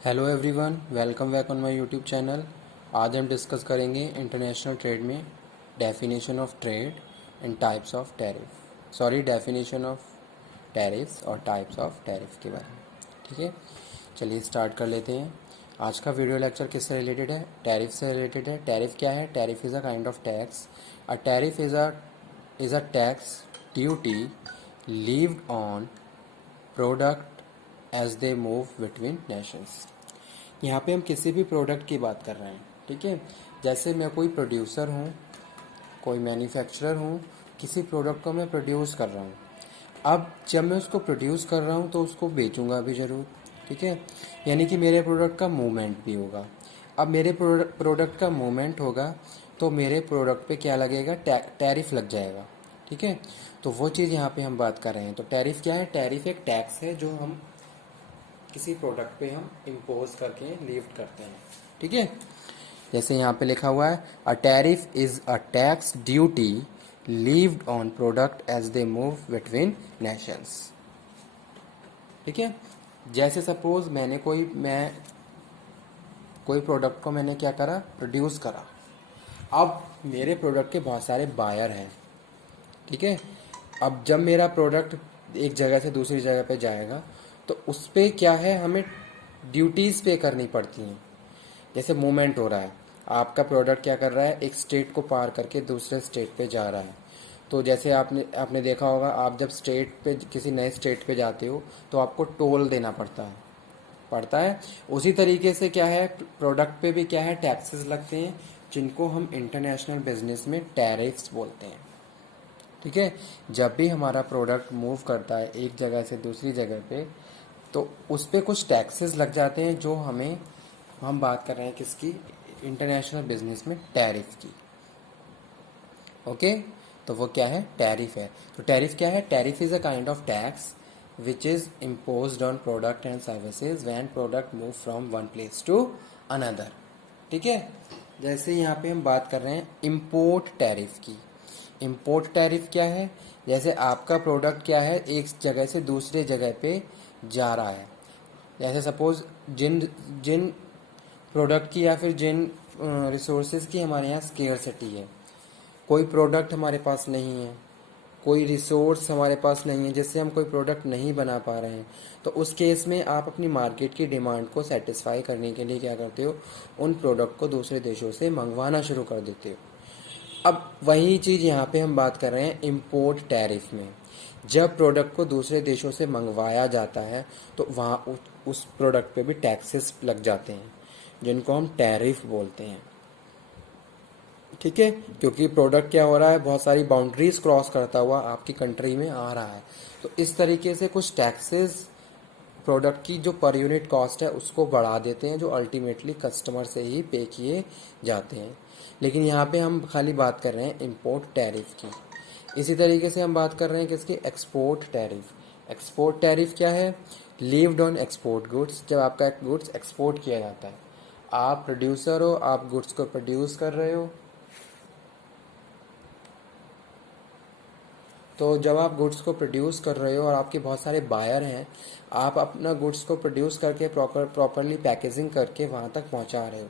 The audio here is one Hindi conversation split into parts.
Hello everyone, welcome back on my YouTube channel. आज हम डिस्कस करेंगे इंटरनेशनल ट्रेड में definition of trade and types of tariff. Definition of tariffs और टाइप्स ऑफ टैरिफ के बारे में। ठीक है, चलिए स्टार्ट कर लेते हैं। आज का वीडियो लेक्चर किससे रिलेटेड है? टैरिफ से रिलेटेड है। टैरिफ क्या है? Tariff is a kind of tax. A tariff is a tax duty levied on product as they move between nations. यहाँ पे हम किसी भी प्रोडक्ट की बात कर रहे हैं। ठीक है, जैसे मैं कोई प्रोड्यूसर हूँ, कोई मैन्युफैक्चरर हूँ, किसी प्रोडक्ट को मैं प्रोड्यूस कर रहा हूँ। अब जब मैं उसको प्रोड्यूस कर रहा हूँ तो उसको बेचूंगा भी ज़रूर। ठीक है, यानी कि मेरे प्रोडक्ट का मूवमेंट भी होगा। अब मेरे प्रोडक्ट का मूवमेंट होगा तो मेरे प्रोडक्ट पे क्या लगेगा? टैरिफ लग जाएगा। ठीक है, तो वो चीज़ यहाँ पे हम बात कर रहे हैं। तो टैरिफ क्या है? टैरिफ एक टैक्स है जो हम किसी प्रोडक्ट पे हम इम्पोज करके लिफ्ट करते हैं। ठीक है, जैसे यहाँ पे लिखा हुआ है, a tariff is a tax duty levied on product as they move between nations. ठीक है, जैसे सपोज मैं कोई प्रोडक्ट को मैंने क्या करा? प्रोड्यूस करा। अब मेरे प्रोडक्ट के बहुत सारे बायर हैं। ठीक है, अब जब मेरा प्रोडक्ट एक जगह से दूसरी जगह पे जाएगा तो उस पर क्या है, हमें ड्यूटीज़ पे करनी पड़ती हैं। जैसे मूवमेंट हो रहा है, आपका प्रोडक्ट क्या कर रहा है? एक स्टेट को पार करके दूसरे स्टेट पे जा रहा है। तो जैसे आपने देखा होगा, आप जब स्टेट पे किसी नए स्टेट पे जाते हो तो आपको टोल देना पड़ता है। उसी तरीके से क्या है, प्रोडक्ट पे भी क्या है? टैक्सेस लगते हैं, जिनको हम इंटरनेशनल बिजनेस में टैरिफ्स बोलते हैं। ठीक है, जब भी हमारा प्रोडक्ट मूव करता है एक जगह से दूसरी जगह पे तो उस पर कुछ टैक्सेस लग जाते हैं, जो हम बात कर रहे हैं किसकी? इंटरनेशनल बिजनेस में टैरिफ की। ओके, तो वो क्या है? टैरिफ है। तो टैरिफ क्या है? Tariff is a kind of tax which is imposed on product and services when product move from one place to another. ठीक है, जैसे यहाँ पे हम बात कर रहे हैं इम्पोर्ट टैरिफ की। इम्पोर्ट टैरिफ क्या है? जैसे आपका प्रोडक्ट क्या है, एक जगह से दूसरे जगह पे जा रहा है। जैसे सपोज जिन जिन प्रोडक्ट की या फिर जिन रिसोर्सेज की हमारे यहाँ स्केर्सिटी है, कोई प्रोडक्ट हमारे पास नहीं है, कोई रिसोर्स हमारे पास नहीं है, जिससे हम कोई प्रोडक्ट नहीं बना पा रहे हैं, तो उस केस में आप अपनी मार्केट की डिमांड को सेटिस्फाई करने के लिए क्या करते हो? उन प्रोडक्ट को दूसरे देशों से मंगवाना शुरू कर देते हो। अब वही चीज़ यहाँ पे हम बात कर रहे हैं इम्पोर्ट टैरिफ में। जब प्रोडक्ट को दूसरे देशों से मंगवाया जाता है तो वहाँ उस प्रोडक्ट पे भी टैक्सेस लग जाते हैं, जिनको हम टैरिफ बोलते हैं। ठीक है, क्योंकि प्रोडक्ट क्या हो रहा है, बहुत सारी बाउंड्रीज क्रॉस करता हुआ आपकी कंट्री में आ रहा है, तो इस तरीके से कुछ टैक्सेस प्रोडक्ट की जो पर यूनिट कॉस्ट है उसको बढ़ा देते हैं, जो अल्टीमेटली कस्टमर से ही पे किए जाते हैं। लेकिन यहाँ पे हम खाली बात कर रहे हैं इंपोर्ट टैरिफ की। इसी तरीके से हम बात कर रहे हैं किसकी? Export tariff. एक्सपोर्ट टैरिफ क्या है? Levied on export goods. जब आपका एक गुड्स एक्सपोर्ट किया जाता है, आप प्रोड्यूसर हो, आप गुड्स को प्रोड्यूस कर रहे हो, तो जब आप गुड्स को प्रोड्यूस कर रहे हो और आपके बहुत सारे बायर हैं, आप अपना गुड्स को प्रोड्यूस करके प्रॉपरली पैकेजिंग करके वहाँ तक पहुँचा रहे हो,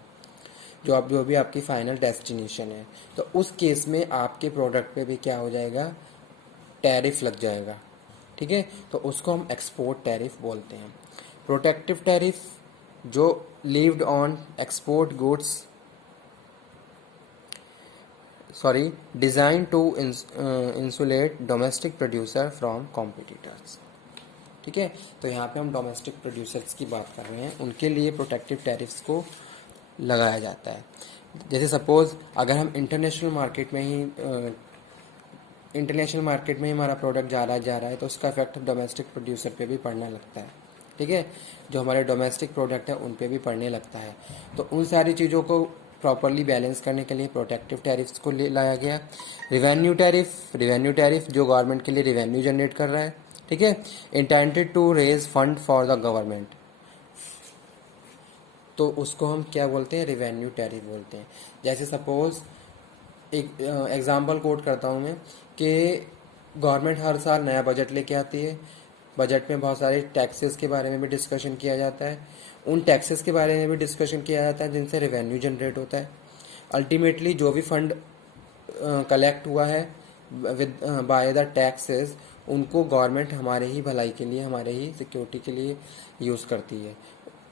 जो भी आपकी फाइनल डेस्टिनेशन है, तो उस केस में आपके प्रोडक्ट पे भी क्या हो जाएगा? टैरिफ लग जाएगा। ठीक है, तो उसको हम एक्सपोर्ट टैरिफ बोलते हैं। प्रोटेक्टिव टैरिफ जो levied on export goods, design to insulate domestic producer from competitors. ठीक है, तो यहाँ पे हम डोमेस्टिक प्रोड्यूसर्स की बात कर रहे हैं, उनके लिए प्रोटेक्टिव टैरिफ्स को लगाया जाता है। जैसे सपोज अगर हम इंटरनेशनल मार्केट में ही हमारा प्रोडक्ट जा रहा है तो उसका इफेक्ट डोमेस्टिक प्रोड्यूसर पे भी पड़ने लगता है। ठीक है, जो हमारे डोमेस्टिक प्रोडक्ट है उन पे भी पड़ने लगता है। तो उन सारी चीज़ों को प्रॉपरली बैलेंस करने के लिए प्रोटेक्टिव टैरिफ्स को ले लाया गया। रिवेन्यू टैरिफ जो गवर्नमेंट के लिए रिवेन्यू जनरेट कर रहा है। ठीक है, intended to raise fund for the government, तो उसको हम क्या बोलते हैं? रिवेन्यू टैरिफ बोलते हैं। जैसे सपोज एक एग्जांपल कोट करता हूँ मैं, कि गवर्नमेंट हर साल नया बजट लेके आती है। बजट में बहुत सारे टैक्सेस के बारे में भी डिस्कशन किया जाता है। उन टैक्सेस के बारे में भी डिस्कशन किया जाता है जिनसे रेवेन्यू जनरेट होता है। अल्टीमेटली जो भी फंड कलेक्ट हुआ है विद बाय द टैक्सेस, उनको गवर्नमेंट हमारे ही भलाई के लिए, हमारे ही सिक्योरिटी के लिए यूज़ करती है,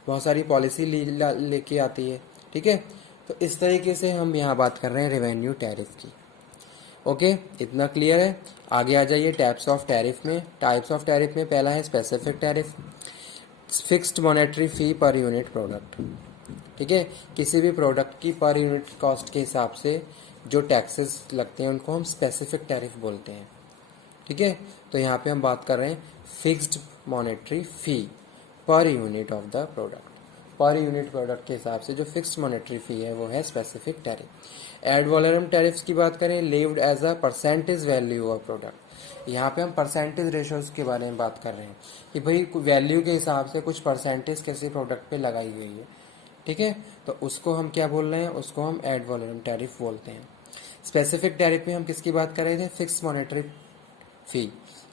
बहुत सारी पॉलिसी लेके आती है। ठीक है, तो इस तरीके से हम यहाँ बात कर रहे हैं रेवेन्यू टैरिफ की। ओके, इतना क्लियर है। आगे आ जाइए टाइप्स ऑफ टैरिफ में। टाइप्स ऑफ टैरिफ में पहला है स्पेसिफिक टैरिफ, फिक्स्ड मॉनेटरी फी पर यूनिट प्रोडक्ट। ठीक है, किसी भी प्रोडक्ट की पर यूनिट कॉस्ट के हिसाब से जो टैक्सेस लगते हैं उनको हम स्पेसिफिक टैरिफ बोलते हैं। ठीक है, तो यहाँ पे हम बात कर रहे हैं fixed monetary fee per unit of the product. Per unit product के हिसाब से जो फिक्स्ड मॉनेटरी फी है वो है specific tariff. Ad valorem tariffs की बात करें, levied as a percentage value of product. यहाँ पे हम परसेंटेज रेशोज के बारे में बात कर रहे हैं कि भाई वैल्यू के हिसाब से कुछ परसेंटेज किसी प्रोडक्ट पे लगाई गई है। ठीक है, तो उसको हम क्या बोल रहे हैं, उसको हम एड वॉलरम टैरिफ बोलते हैं। स्पेसिफिक टैरिफ में हम किसकी बात कर रहे थे, फिक्स मॉनेटरी फी,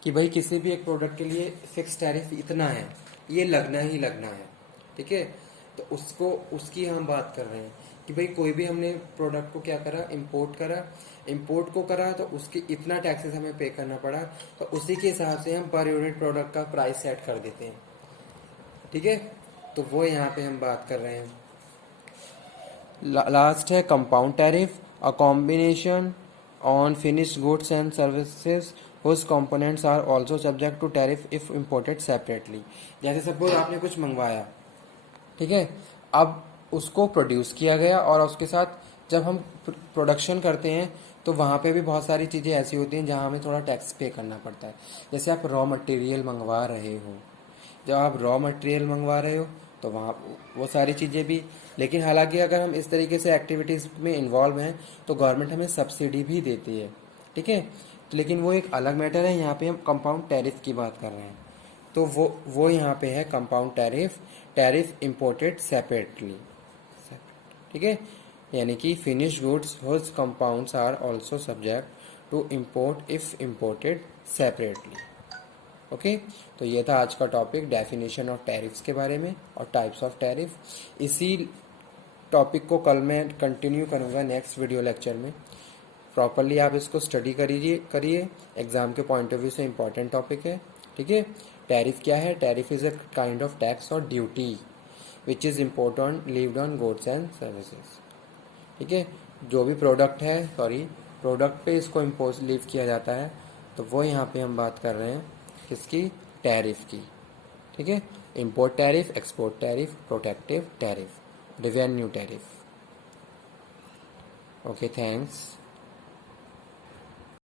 कि भाई किसी भी एक प्रोडक्ट के लिए फिक्स टैरिफ इतना है, ये लगना ही लगना है। ठीक है, तो उसको उसकी हम बात कर रहे हैं कि भाई कोई भी हमने प्रोडक्ट को क्या करा, इंपोर्ट को करा, तो उसके इतना टैक्सेस हमें पे करना पड़ा, तो उसी के हिसाब से हम पर यूनिट प्रोडक्ट का प्राइस सेट कर देते हैं। ठीक है, तो वो यहाँ पे हम बात कर रहे हैं। लास्ट है compound tariff, a combination on finished goods and services whose components are also subject to tariff if imported separately। जैसे सपोज आपने कुछ मंगवाया, ठीक है, अब उसको प्रोड्यूस किया गया और उसके साथ जब हम प्रोडक्शन करते हैं तो वहाँ पे भी बहुत सारी चीज़ें ऐसी होती हैं जहाँ हमें थोड़ा टैक्स पे करना पड़ता है। जैसे आप रॉ मटेरियल मंगवा रहे हो, जब आप रॉ मटेरियल मंगवा रहे हो तो वहाँ वो सारी चीज़ें भी, लेकिन हालांकि अगर हम इस तरीके से एक्टिविटीज़ में इन्वॉल्व हैं तो गवर्नमेंट हमें सब्सिडी भी देती है। ठीक है, लेकिन वो एक अलग मैटर है। यहाँ पे हम कंपाउंड टैरिफ की बात कर रहे हैं, तो वो यहाँ पे है compound tariff, tariff imported separately. ठीक है, यानी कि finished goods whose compounds are also subject to import if imported separately. Okay, तो ये था आज का टॉपिक, डेफिनेशन ऑफ टैरिफ्स के बारे में और टाइप्स ऑफ टैरिफ। इसी टॉपिक को कल मैं कंटिन्यू करूँगा नेक्स्ट वीडियो लेक्चर में। प्रॉपरली आप इसको स्टडी करिए, एग्जाम के पॉइंट ऑफ व्यू से इम्पॉर्टेंट टॉपिक है। ठीक है, टैरिफ क्या है, tariff is a kind of tax और duty which is important levied on goods and services. ठीक है, जो भी प्रोडक्ट पे इसको इम्पोज लीव किया जाता है, तो वो यहाँ पे हम बात कर रहे हैं किसकी, टैरिफ की। ठीक है, import tariff, export tariff, protective tariff, revenue tariff. Okay, thanks.